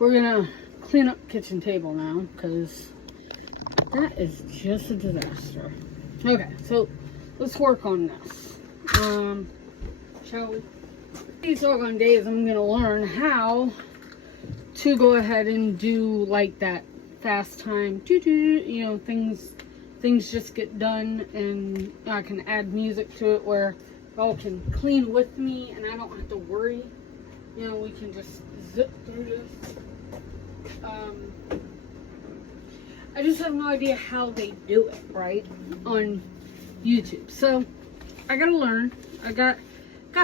we're gonna clean up kitchen table now, because that is just a disaster. Okay, so let's work on this. Shall we? These doggone days I'm gonna learn how to go ahead and do like that fast time, you know, things just get done, and I can add music to it where y'all can clean with me and I don't have to worry. You know, we can just zip through this. I just have no idea how they do it, right, on YouTube. So I gotta learn. I got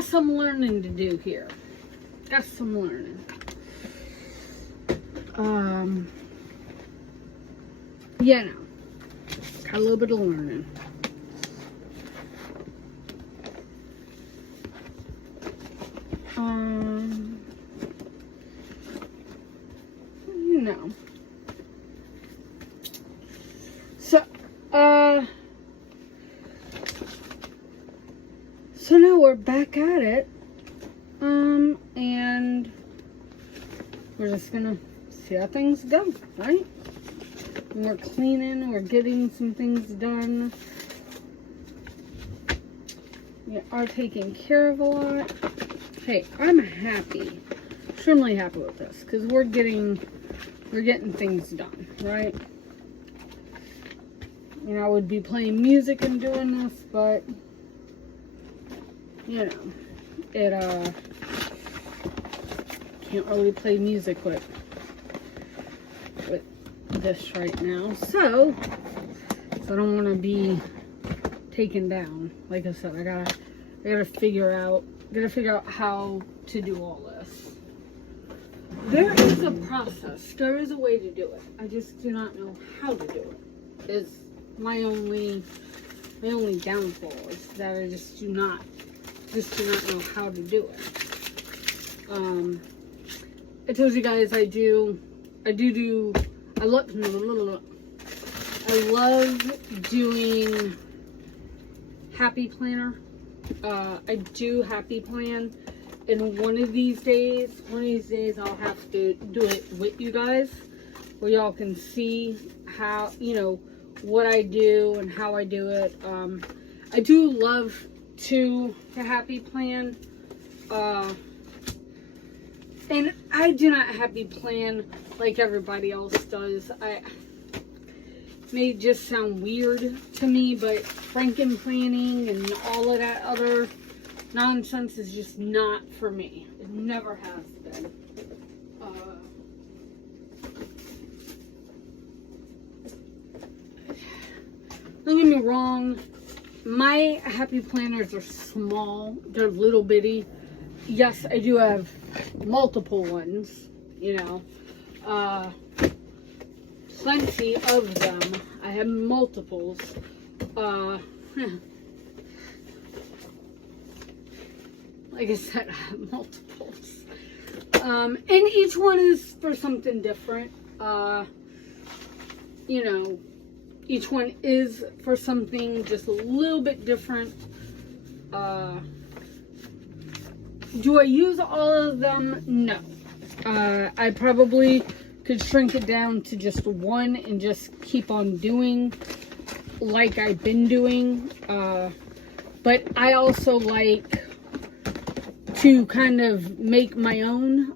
some learning to do here. Got some learning. Yeah, no. Got a little bit of learning. You know. So now we're back at it. And we're just gonna see how things go, right? And we're cleaning, we're getting some things done. We are taking care of a lot. Hey, I'm happy, extremely happy with this, because we're getting things done, right? You know, I would be playing music and doing this, but you know, it can't really play music with this right now. So I don't want to be taken down. Like I said, I gotta figure out how to do all this. There is a process. There is a way to do it. I just do not know how to do it. Is my only downfall, is that I just do not know how to do it. I told you guys I love doing Happy Planner. I do Happy Plan, and one of these days I'll have to do it with you guys, where y'all can see how, you know, what I do and how I do it. I do love to Happy Plan, and I do not Happy Plan like everybody else does. It may just sound weird to me, but Franken planning and all of that other nonsense is just not for me. It never has been. Don't get me wrong, my Happy Planners are small. They're little bitty. Yes, I do have multiple ones, you know. Plenty of them. I have multiples. Like I said, I have multiples. And each one is for something different. You know, each one is for something just a little bit different. Do I use all of them? No. I probably could shrink it down to just one and just keep on doing like I've been doing. But I also like to kind of make my own,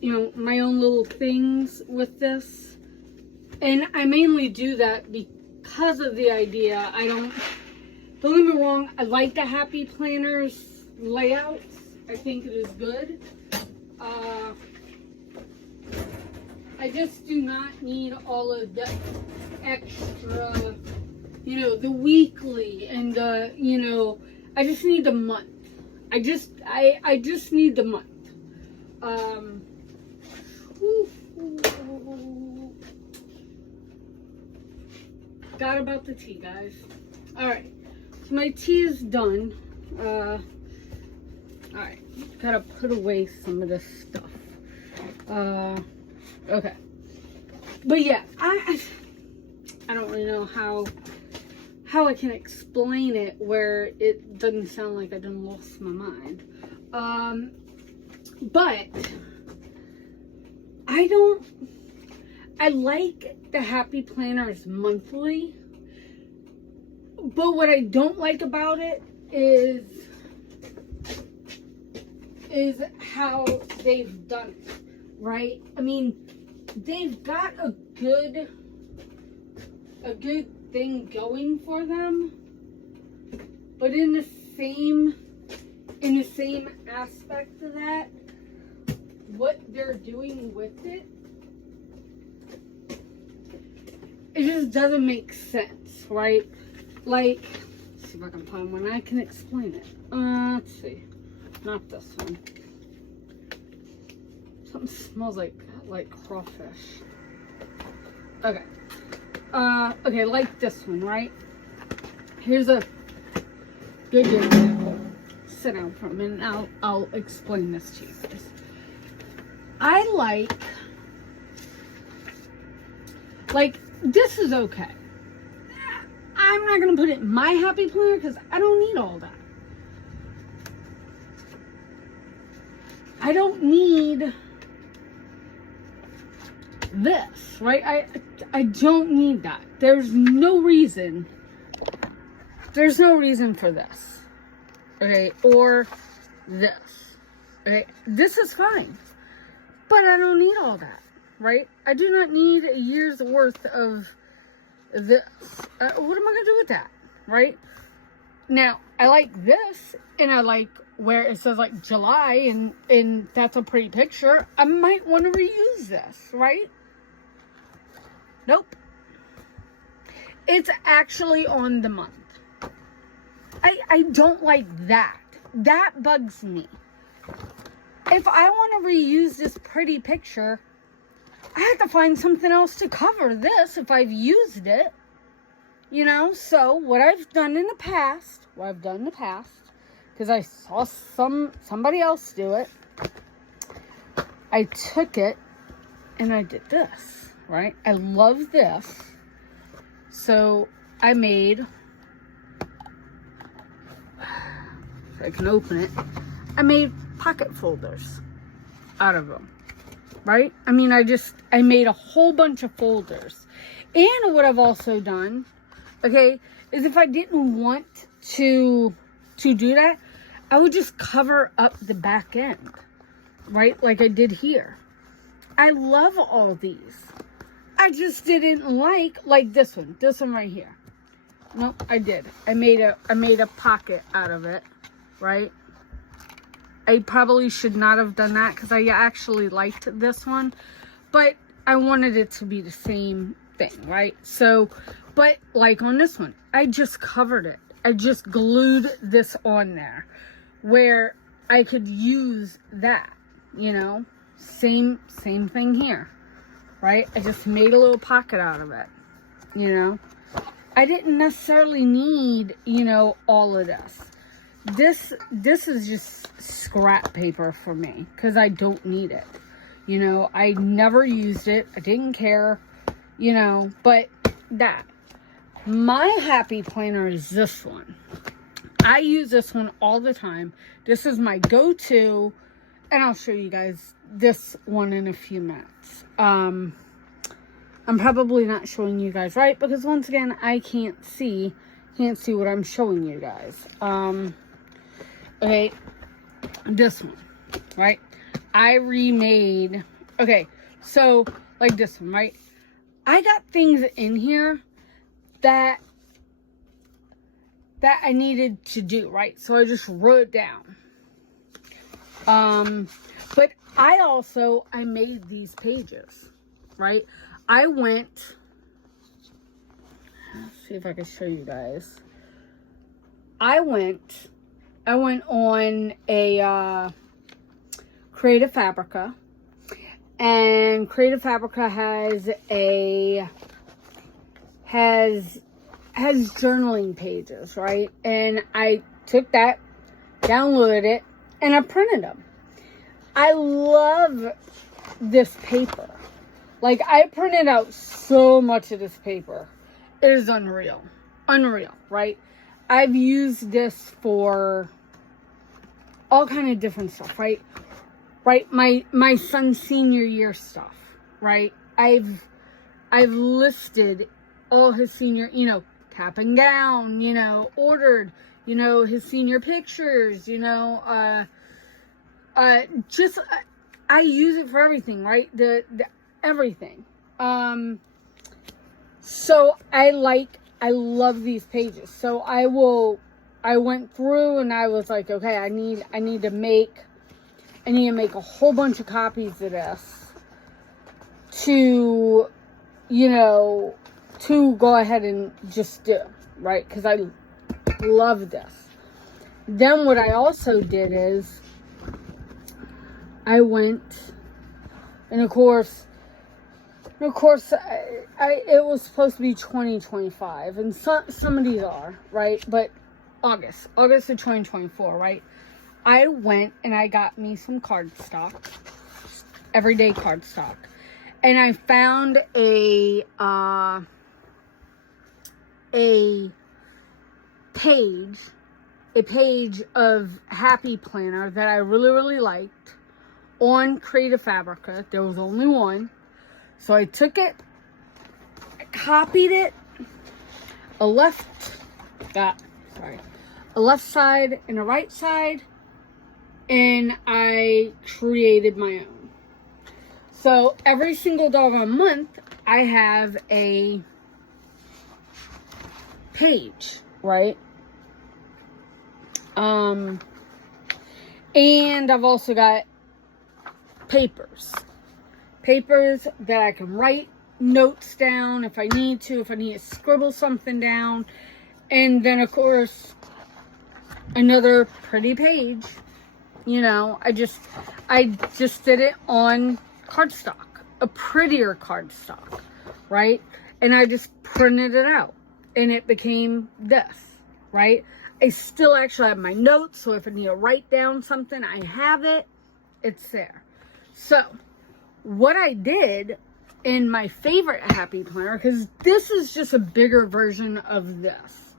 you know, my own little things with this. And I mainly do that because of the idea. Don't get me wrong, I like the Happy Planners layouts. I think it is good. I just do not need all of the extra, you know, the weekly and the, you know, I just need the month. I just need the month. Forgot about the tea, guys. Alright, so my tea is done. Alright, gotta put away some of this stuff. Okay. But yeah, I don't really know how I can explain it where it doesn't sound like I done lost my mind. But I like the Happy Planners monthly, but what I don't like about it is how they've done it, right? I mean, they've got a good thing going for them, but in the same aspect of that, what they're doing with it, it just doesn't make sense, right? Like, let's see if I can find one I can explain it. Let's see. Not this one. Something smells like crawfish. Okay. Okay, like this one, right? Here's a good example. Sit down for a minute and I'll explain this to you guys. I like this is okay. I'm not gonna put it in my Happy Planner because I don't need all that. I don't need this, right? I don't need that. There's no reason for this, okay? Or this, okay? This is fine, but I don't need all that, right? I do not need a year's worth of this. What am I gonna do with that, right? Now, I like this, and I like where it says like July, and that's a pretty picture. I might want to reuse this, right? Nope. It's actually on the month. I don't like that. That bugs me. If I want to reuse this pretty picture, I have to find something else to cover this if I've used it. You know, so what I've done in the past, because I saw somebody else do it, I took it and I did this, right? I love this. So I made, if I can open it, I made pocket folders out of them, right? I mean, I made a whole bunch of folders. And what I've also done, okay, is if I didn't want to do that, I would just cover up the back end, right? Like I did here. I love all these. I just didn't like this one right here. Nope, I did. I made a pocket out of it, right? I probably should not have done that because I actually liked this one, but I wanted it to be the same thing, right? So, but like on this one, I just covered it. I just glued this on there where I could use that, you know, same thing here, right? I just made a little pocket out of it, you know. I didn't necessarily need, you know, all of this. This is just scrap paper for me because I don't need it. You know, I never used it. I didn't care, you know, but that. My Happy Planner is this one. I use this one all the time. This is my go-to, and I'll show you guys this one in a few minutes. I'm probably not showing you guys right because once again, I can't see what I'm showing you guys. Okay, this one, right? I remade, okay, so like this one, right? I got things in here that I needed to do, right? So I just wrote it down. But I made these pages, right? I went, let's see if I can show you guys. I went on a Creative Fabrica, and Creative Fabrica has journaling pages, right? And I took that, downloaded it, and I printed them. I love this paper. Like, I printed out so much of this paper. It is unreal. Unreal, right? I've used this for all kind of different stuff, right? right? My son's senior year stuff, right? I've listed all his senior, cap and gown, ordered, his senior pictures, just, I use it for everything, right? The everything. So I love these pages. So I went through and I was like, okay, I need to make a whole bunch of copies of this to, to go ahead and just do, right? Because I love this. Then what I also did is I went, and of course, it was supposed to be 2025, and some of these are, right? But August of 2024, right? I went and I got me some cardstock, everyday cardstock, and I found a page of Happy Planner that I really, really liked on Creative Fabrica. There was only one. So I took it, I copied it, a left side and a right side, and I created my own. So every single doggone month, I have a page, right? And I've also got papers that I can write notes down if I need to scribble something down. And then of course another pretty page, I just did it on cardstock, a prettier cardstock, right? And I just printed it out and it became this, right? I still actually have my notes, so if I need to write down something, I have it, it's there. So what I did in my favorite Happy Planner, because this is just a bigger version of this.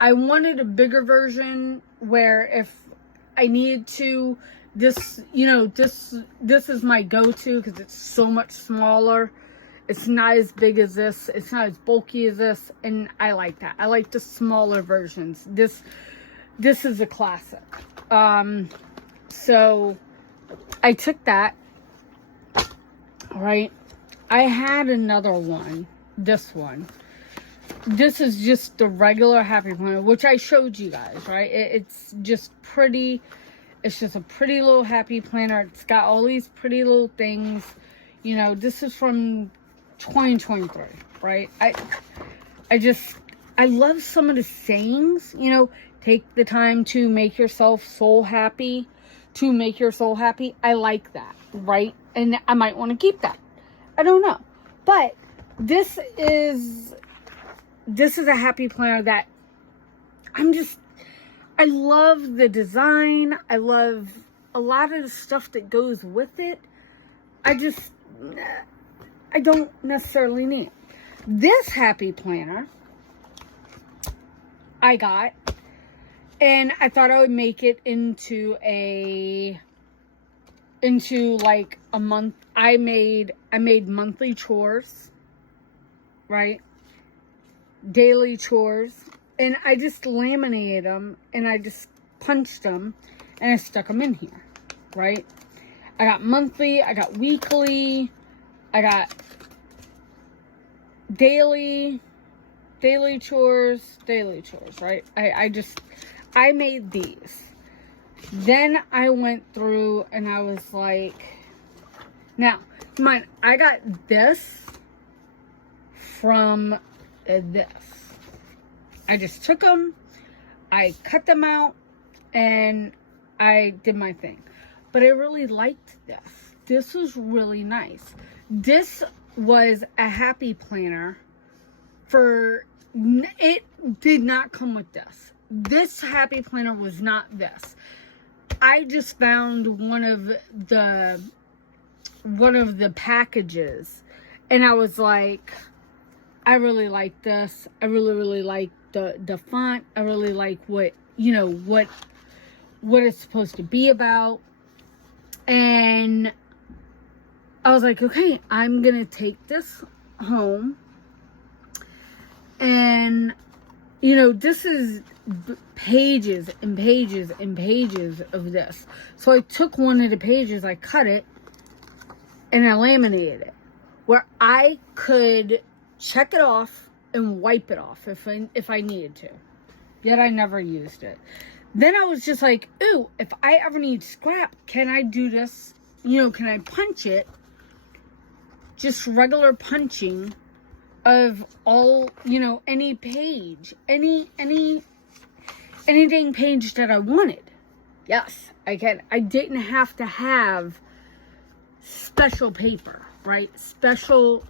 I wanted a bigger version where if I needed to, this is my go-to because it's so much smaller. It's not as big as this. It's not as bulky as this, and I like that. I like the smaller versions. This is a classic. So I took that. All right, I had another one, this one. This is just the regular Happy Planner, which I showed you guys, right? It's just pretty. It's just a pretty little Happy Planner. It's got all these pretty little things. This is from 2023, right? I love some of the sayings, take the time to make yourself soul happy, to make your soul happy. I like that, right? And I might want to keep that. I don't know. But this is a Happy Planner that I love the design. I love a lot of the stuff that goes with it. I don't necessarily need it. This Happy Planner I got, and I thought I would make it into like a month. I made monthly chores, right? Daily chores, and I just laminated them and I just punched them and I stuck them in here, right? I got monthly, I got weekly, I got daily chores, right? I made these. Then I went through and I was like, now, come on, I got this from this. I just took them, I cut them out, and I did my thing. But I really liked this. This was really nice. This was a Happy Planner it did not come with this. This Happy Planner was not this. I just found one of the packages and I was like, I really like this. I really like the font. I really like what it's supposed to be about. And I was like, okay, I'm going to take this home. And, you know, this is pages and pages and pages of this. So I took one of the pages, I cut it, and I laminated it, where I could check it off and wipe it off if I needed to. Yet I never used it. Then I was just like, ooh, if I ever need scrap, can I do this? You know, can I punch it? Just regular punching of all, you know, any page, any dang page that I wanted. Yes, I can. I didn't have to have special paper, right? Special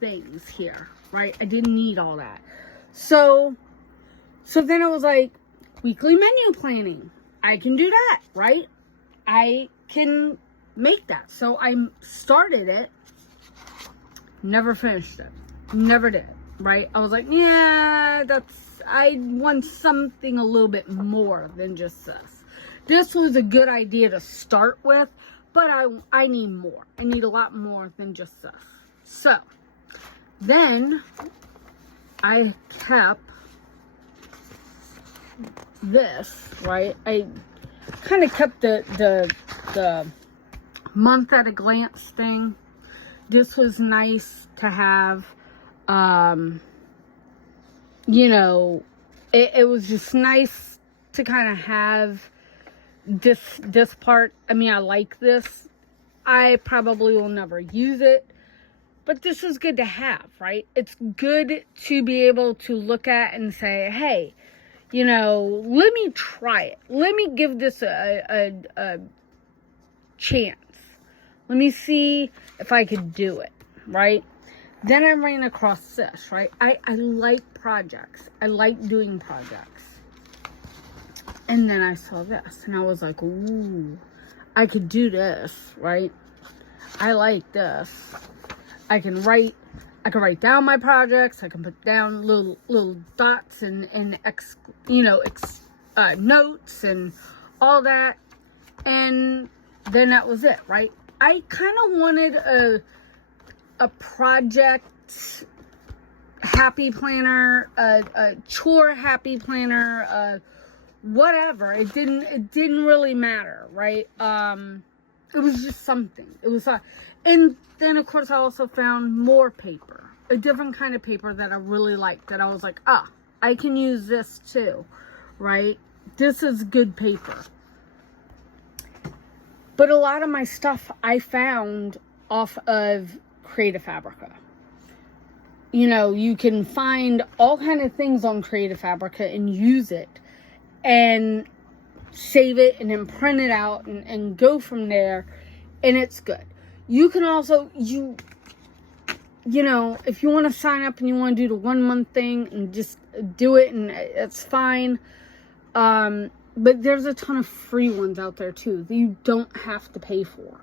things here, right? I didn't need all that. So then I was like, weekly menu planning. I can do that, right? I can make that. So I started it, never finished it. Never did, right? I was like, yeah, I want something a little bit more than just this. This was a good idea to start with, but I need more. I need a lot more than just this. So, then I kept this, right? I kind of kept the month at a glance thing. This was nice to have. You know, it was just nice to kind of have this part. I mean, I like this. I probably will never use it, but this is good to have, right? It's good to be able to look at and say, hey, you know, let me try it. Let me give this a chance. Let me see if I could do it, right? Then I ran across this, right? I like projects. I like doing projects. And then I saw this, and I was like, ooh, I could do this, right? I like this. I can write down my projects. I can put down little dots and notes and all that. And then that was it, right? I kind of wanted a project happy planner, a chore happy planner, whatever. It didn't really matter, right? It was just something. It was, and then of course I also found more paper, a different kind of paper that I really liked. That I was like, I can use this too, right? This is good paper. But a lot of my stuff I found off of Creative Fabrica. You know, you can find all kind of things on Creative Fabrica and use it and save it and then print it out and go from there, and it's good. You can also, you know, if you want to sign up and you want to do the 1 month thing and just do it, and it's fine. But there's a ton of free ones out there too that you don't have to pay for.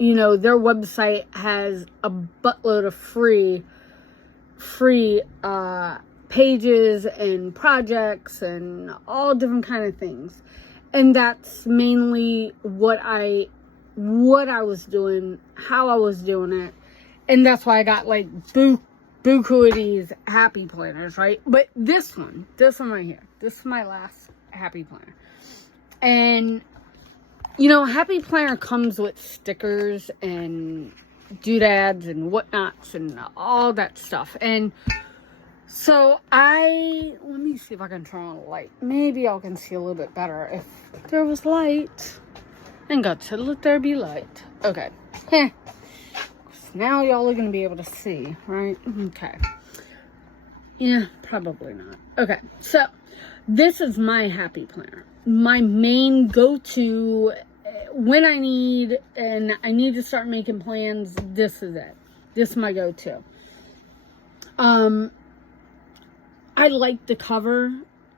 You know, their website has a buttload of free pages and projects and all different kind of things. And that's mainly what I was doing, how I was doing it. And that's why I got like buku of these happy planners, right? But this one right here, this is my last happy planner. And you know, happy planner comes with stickers and doodads and whatnots and all that stuff. And so let me see if I can turn on the light. Maybe I can see a little bit better if there was light. And God said, let there be light. Okay. Now y'all are going to be able to see, right? Okay. Yeah, probably not. Okay, so this is my happy planner. My main go-to when I need to start making plans. This is it. This is my go-to. I like the cover.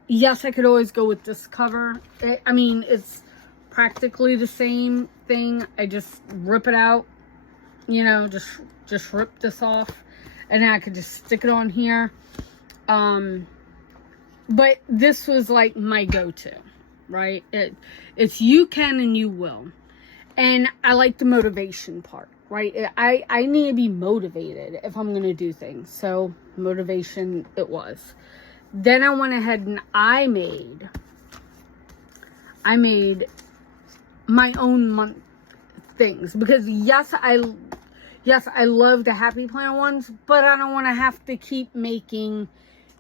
Yes, I could always go with this cover. I mean, it's practically the same thing. I just rip it out. You know, just rip this off, and then I could just stick it on here. But this was like my go-to, right? It's you can and you will. And I like the motivation part, right? I need to be motivated if I'm going to do things. So motivation it was. Then I went ahead and I made my own month things, because yes, I love the Happy Planner ones, but I don't want to have to keep making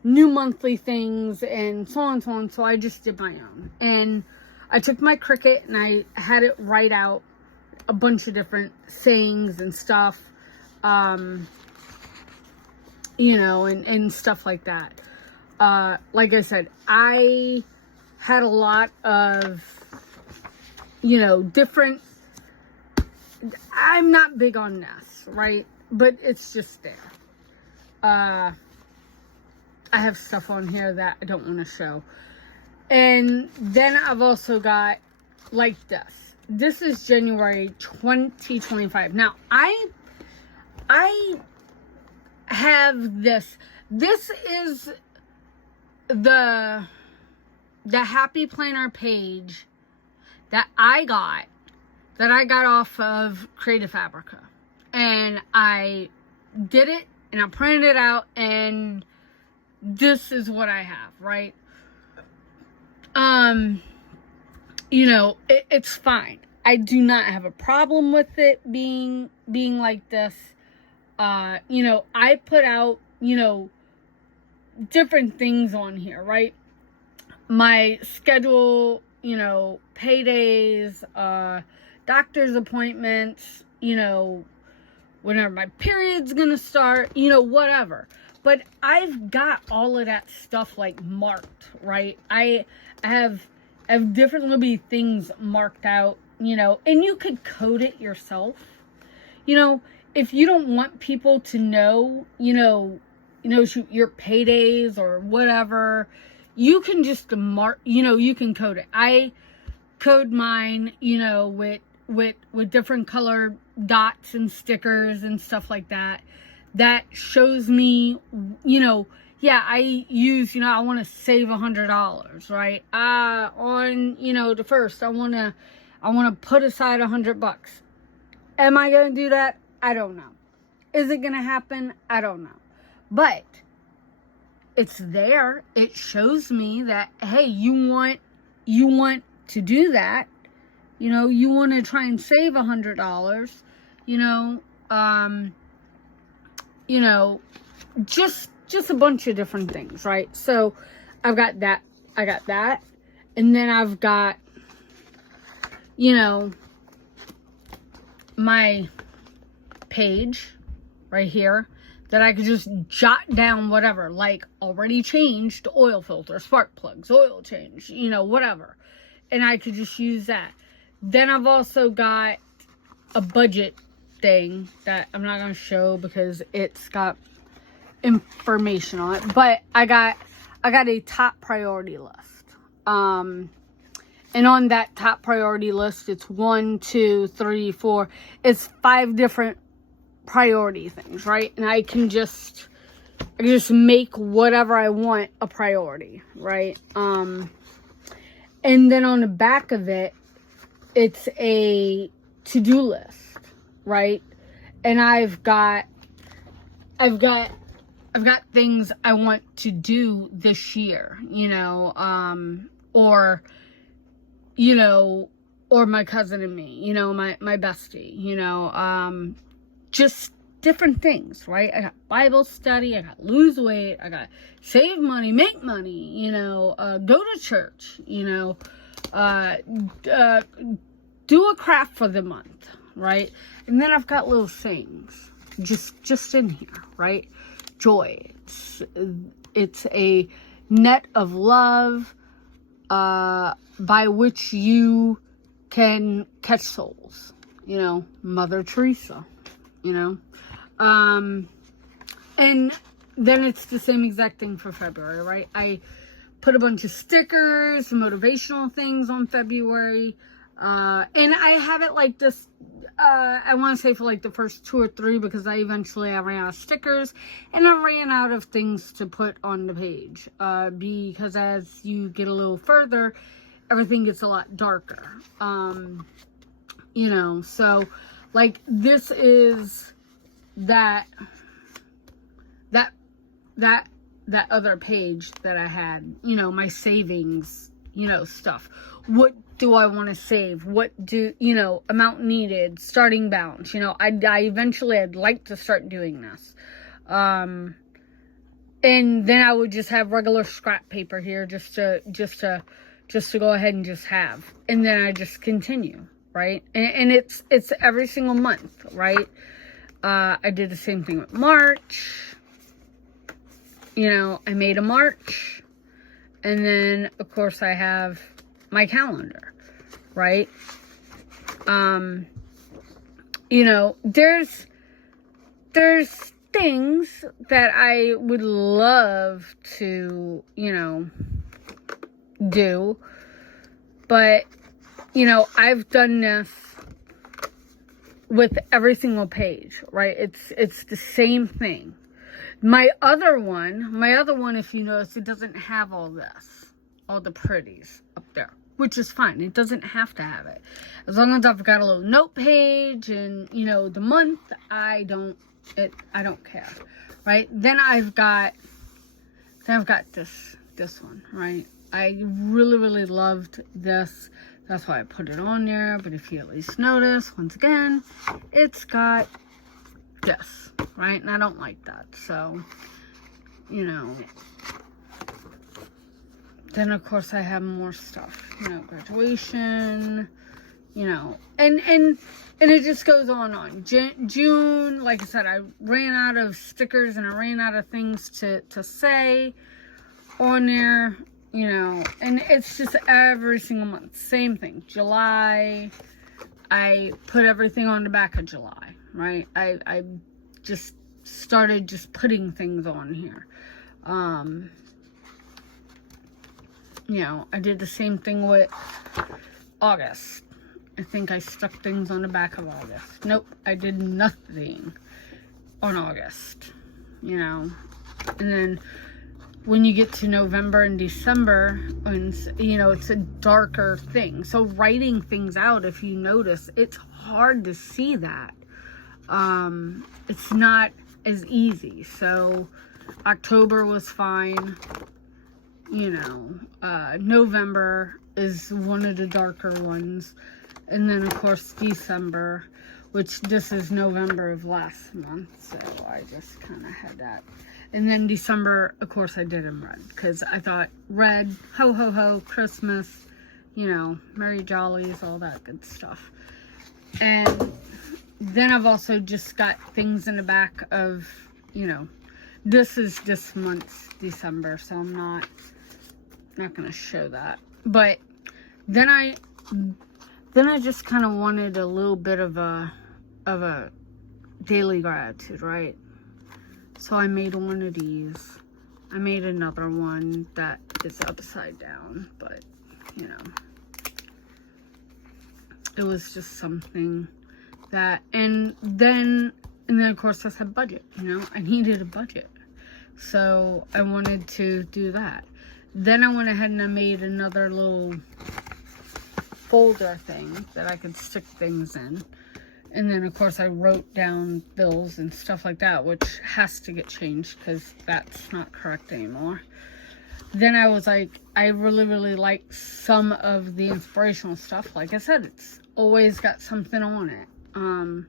new monthly things and so on and so on. So I just did my own, and I took my Cricut and I had it write out a bunch of different sayings and stuff, you know, and stuff like that. Like I said, I had a lot of, you know, different, I'm not big on nests, right? But it's just there. I have stuff on here that I don't want to show. And then I've also got like this. This is January 2025. Now, I have this. This is the Happy Planner page that I got off of Creative Fabrica, and I did it and I printed it out, and this is what I have, right? You know, it's fine. I do not have a problem with it being like this. You know, I put out, you know, different things on here, right? My schedule, you know, paydays, doctor's appointments, you know, whenever my period's gonna start, you know, whatever. But I've got all of that stuff like marked, right? I have different little things marked out, you know, and you could code it yourself. You know, if you don't want people to know, you know, your paydays or whatever, you can just mark, you know, you can code it. I code mine, you know, with different colored dots and stickers and stuff like that. That shows me, you know, yeah, I use, you know, I want to save $100, right? On, you know, the first, I want to put aside $100. Am I going to do that? I don't know. Is it going to happen? I don't know. But it's there. It shows me that, hey, you want to do that. You know, you want to try and save $100, you know, just a bunch of different things, right? So I've got that. I got that. And then I've got, you know, my page right here that I could just jot down whatever, like already changed oil filter, spark plugs, oil change, you know, whatever. And I could just use that. Then I've also got a budget thing that I'm not going to show because it's got information on it, but I got a top priority list. And on that top priority list, it's 1, 2, 3, 4. It's 5 different priority things, right? And I can just make whatever I want a priority, right? And then on the back of it, it's a to-do list, right? And I've got things I want to do this year, you know, or, you know, or my cousin and me, you know, my bestie, you know, just different things, right? I got Bible study, I got lose weight, I got save money, make money, you know, go to church, you know, do a craft for the month, right? And then I've got little things just in here, right? Joy. It's a net of love by which you can catch souls, you know, Mother Teresa, you know. And then it's the same exact thing for February, right? I put a bunch of stickers, motivational things on February, and I have it like this. I want to say for like the first 2 or 3, because I ran out of stickers and I ran out of things to put on the page. Because as you get a little further, everything gets a lot darker. You know, so like this is that other page that I had, you know, my savings, you know, stuff. What do I want to save? What do, you know, amount needed, starting balance, you know, I eventually I'd like to start doing this. And then I would just have regular scrap paper here just to go ahead and just have, and then I just continue, right? And it's every single month, right? I did the same thing with March. You know, I made a March, and then of course I have my calendar, right? You know, there's things that I would love to, you know, do, but you know, I've done this with every single page, right? It's the same thing. My other one, if you notice, it doesn't have all this, all the pretties up there, which is fine. It doesn't have to have it. As long as I've got a little note page and, you know, the month, I don't care, right? Then I've got this one, right? I really loved this. That's why I put it on there. But if you at least notice, once again, it's got this, right? And I don't like that. So, you know, then of course I have more stuff, you know, graduation, you know, and it just goes on. June, like I said, I ran out of stickers and I ran out of things to say on there, you know, and it's just every single month, same thing. July, I put everything on the back of July, right? I just started just putting things on here. You know, I did the same thing with August. I think I stuck things on the back of August. Nope, I did nothing on August, you know. And then when you get to November and December, and, you know, it's a darker thing. So writing things out, if you notice, it's hard to see that. It's not as easy. So October was fine. You know, November is one of the darker ones. And then, of course, December, which this is November of last month. So I just kind of had that. And then December, of course, I did in red. Because I thought red, ho, ho, ho, Christmas, you know, Merry Jollies, all that good stuff. And then I've also just got things in the back of, you know, this is this month's December. So I'm not going to show that. But then I just kind of wanted a little bit of a daily gratitude, right? So I made one of these. I made another one that is upside down, but you know, it was just something that, and then of course I said budget, you know, I needed a budget. So I wanted to do that. Then I went ahead and I made another little folder thing that I could stick things in. And then, of course, I wrote down bills and stuff like that, which has to get changed because that's not correct anymore. Then I was like, I really like some of the inspirational stuff. Like I said, it's always got something on it. You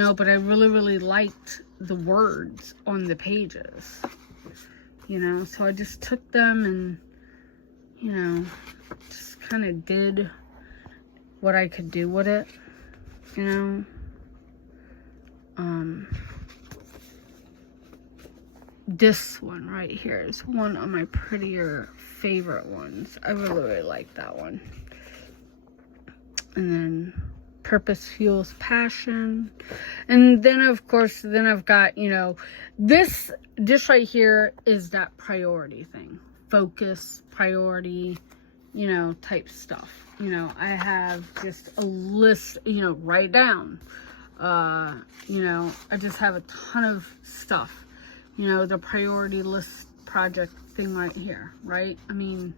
know, but I really liked the words on the pages. You know, so I just took them and, you know, just kind of did what I could do with it, you know. This one right here is one of my prettier favorite ones. I really like that one. And then purpose fuels passion. And then of course, then I've got, you know, this right here is that priority thing. Focus, priority, you know, type stuff. You know, I have just a list, you know, write down. You know, I just have a ton of stuff. You know, the priority list project thing right here, right? I mean,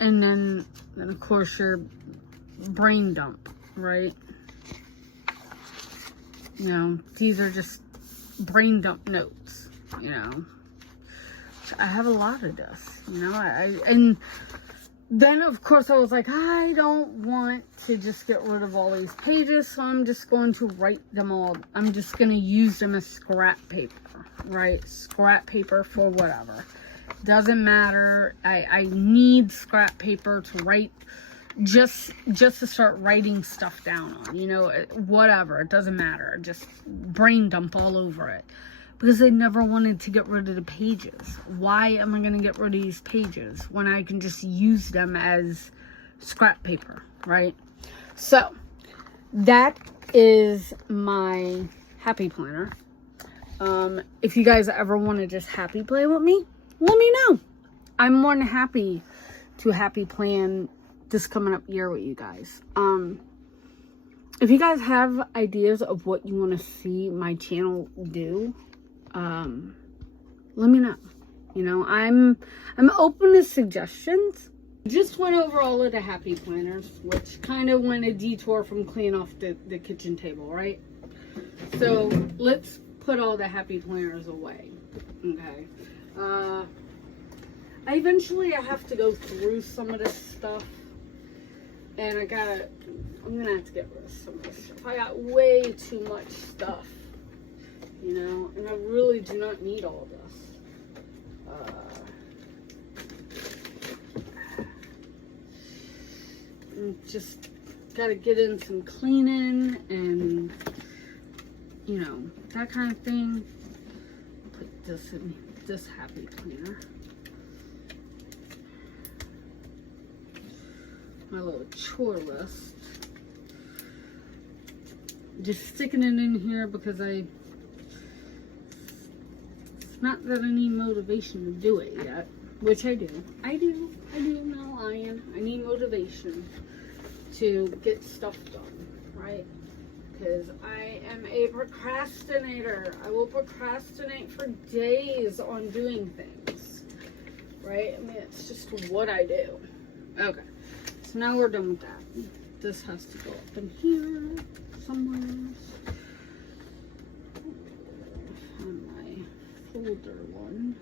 And then of course your brain dump, right? You know, these are just brain dump notes, you know. I have a lot of this, you know. And then of course I was like, I don't want to just get rid of all these pages, so I'm just going to write them all. I'm just going to use them as scrap paper, right? Scrap paper for whatever. Doesn't matter. I need scrap paper to write, just to start writing stuff down on, you know, whatever. It doesn't matter. Just brain dump all over it. Because I never wanted to get rid of the pages. Why am I going to get rid of these pages when I can just use them as scrap paper, right? So, that is my happy planner. If you guys ever want to just happy play with me, let me know. I'm more than happy to happy plan this coming up year with you guys. If you guys have ideas of what you want to see my channel do, let me know. You know, I'm open to suggestions. Just went over all of the happy planners, which kind of went a detour from cleaning off the kitchen table, right? So let's put all the happy planners away. Okay. I have to go through some of this stuff, and I'm gonna have to get rid of some of this stuff. I got way too much stuff, you know, and I really do not need all this. Just gotta get in some cleaning and, you know, that kind of thing. Put this in this happy planner. My little chore list. Just sticking it in here because it's not that I need motivation to do it yet, which I do. I do, not lying. I need motivation to get stuff done, right? Because I am a procrastinator. I will procrastinate for days on doing things, right? I mean, it's just what I do. Okay, so now we're done with that. This has to go up in here somewhere. Find my folder one.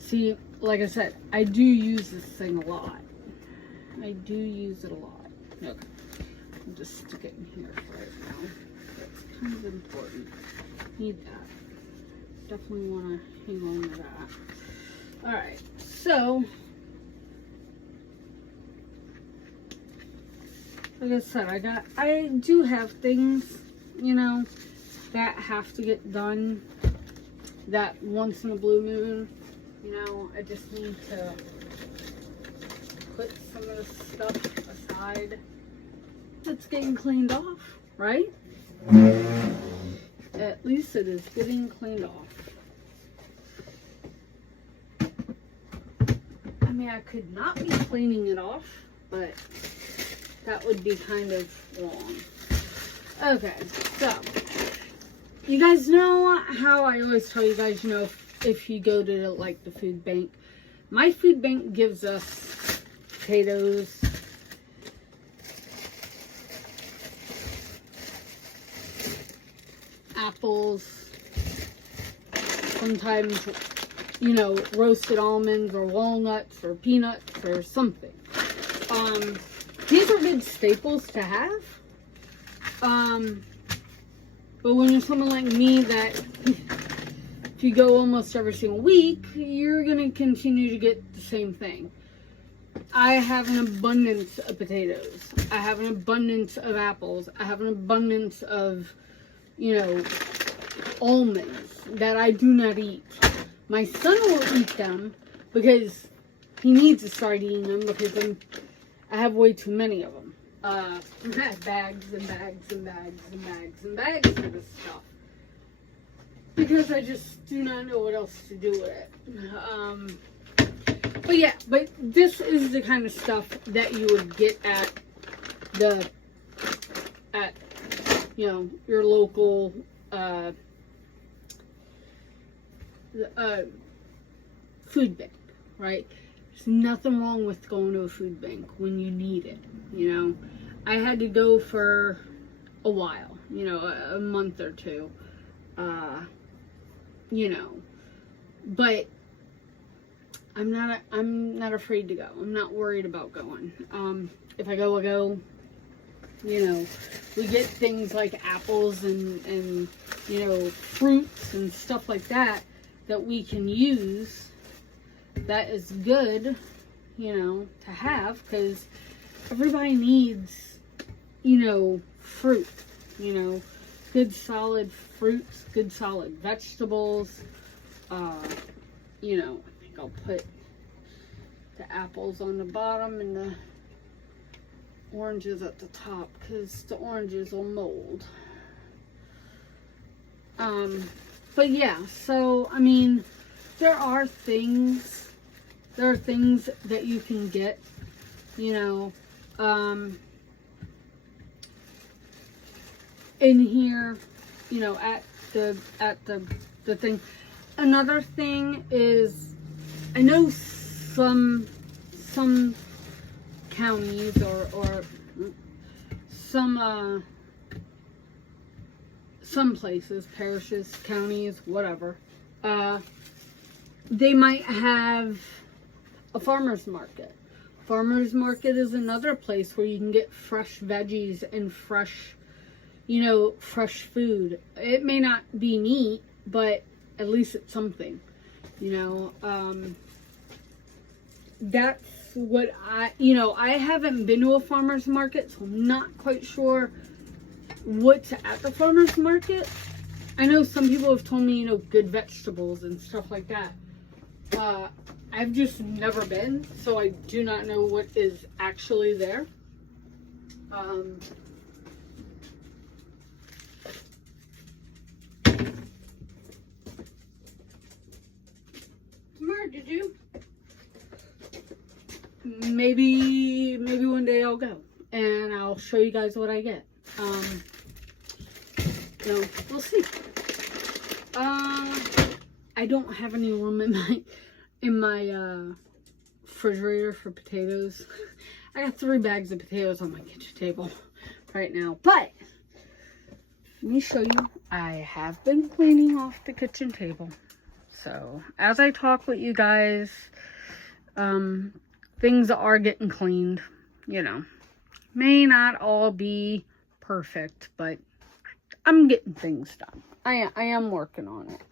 See, like I said, I do use this thing a lot. I do use it a lot. Okay. I'll just stick it in here for right now. That's kind of important. Need that. Definitely want to hang on to that. Alright, so like I said, I do have things, you know, that have to get done that once in a blue moon. You know, I just need to put some of this stuff aside that's getting cleaned off, right? At least it is getting cleaned off. I mean, I could not be cleaning it off, but that would be kind of wrong. Okay, so you guys know how I always tell you guys, you know, if you go to like the food bank, my food bank gives us potatoes, apples, sometimes, you know, roasted almonds or walnuts or peanuts or something. These are good staples to have. But when you're someone like me that if you go almost every single week, you're going to continue to get the same thing. I have an abundance of potatoes. I have an abundance of apples. I have an abundance of, you know, almonds that I do not eat. My son will eat them because he needs to start eating them because I have way too many of them. I have bags and bags and bags and bags and bags of this stuff. Because I just do not know what else to do with it. But yeah, but this is the kind of stuff that you would get at you know, your local food bank, right? There's nothing wrong with going to a food bank when you need it, you know. I had to go for a while, you know, a month or two, you know, but I'm not afraid to go. I'm not worried about going. If I go, I go. You know, we get things like apples and you know, fruits and stuff like that we can use. That is good, you know, to have, because everybody needs, you know, fruit, you know, good solid fruits, good solid vegetables. You know, I think I'll put the apples on the bottom and the oranges at the top, because the oranges will mold. But yeah, so I mean, there are things that you can get, you know, in here, you know, at the thing. Another thing is, I know some counties or some places, parishes, counties, whatever, they might have a farmer's market. Farmer's market is another place where you can get fresh veggies and fresh, you know, fresh food. It may not be meat, but at least it's something, you know. That's what you know, I haven't been to a farmer's market, so I'm not quite sure what's at the farmer's market. I know some people have told me, you know, good vegetables and stuff like that. I've just never been, so I do not know what is actually there. Smart, did you? Maybe one day I'll go and I'll show you guys what I get. You know, we'll see. I don't have any room in my refrigerator for potatoes. I got 3 bags of potatoes on my kitchen table right now, but let me show you. I have been cleaning off the kitchen table. So as I talk with you guys, things are getting cleaned, you know. May not all be perfect, but I'm getting things done. I am working on it.